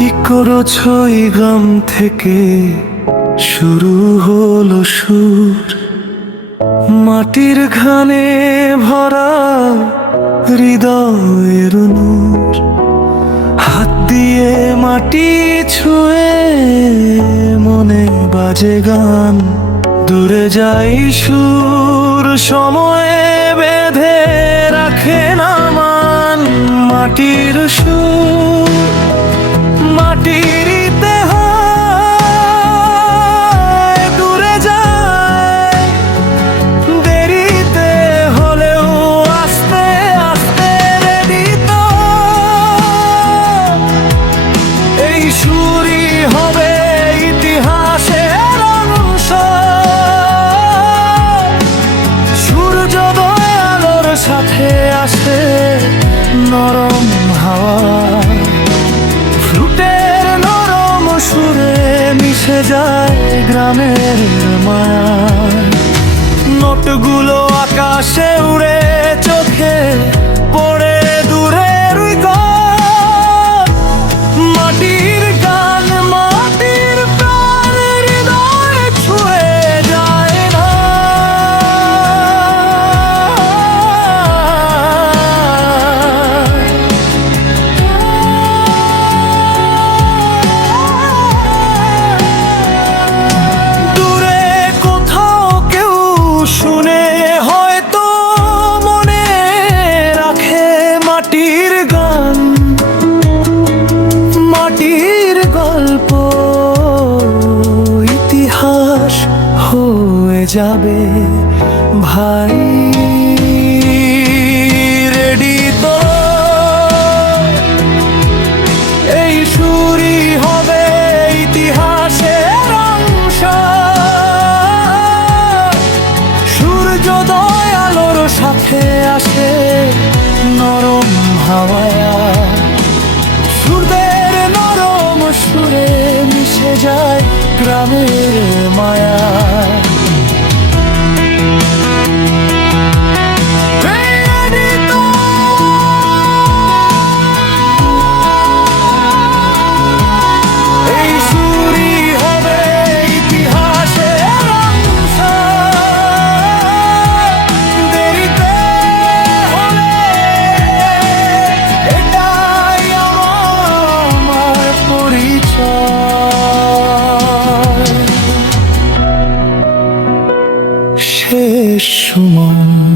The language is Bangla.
ইকোরছই গ্রাম থেকে শুরু হলো সুর, মাটির ঘানে ভরা হৃদয়ের নূর। হাত দিয়ে মাটি ছুঁয়ে মনে বাজে গান, দূরে যাই সুর সময়ে বেঁধে রাখে না মান। মাটির সুর, মাটির ইতিহাস দূরে যায়, দেরিতে হলেও আস্তে আস্তে রেডি তো। এই সুরই হবে ইতিহাসের অংশ। সূর্যোদয় আলোর সাথে আসে নরম হাওয়া, ফ্লুটের নরম সুরে মিশে যায় গ্রামের মায়া। নোটগুলো আকাশে উড়ে চোখে পড়ে দূরের গান। মাটির গান, মাটির প্রাণ হৃদয়ে ছুঁয়ে যায় না। দূরে কোথাও কেউ শুনে হয়তো মনে রাখে মাটির গান, মাটির গল্প ইতিহাস হয়ে যাবে ভাই। রেডি তো? এই সুরই হবে ইতিহাসের অংশ। সূর্যোদয় আলোর সাথে আসে নরম হাওয়া, সুরের নরম সুরে মিশে যায় গ্রামের মায়া। এই সুরই হবে ইতিহাসের অংশ। দেরিতে হলে এটাই আমার পরিচয়। শেষ সময়।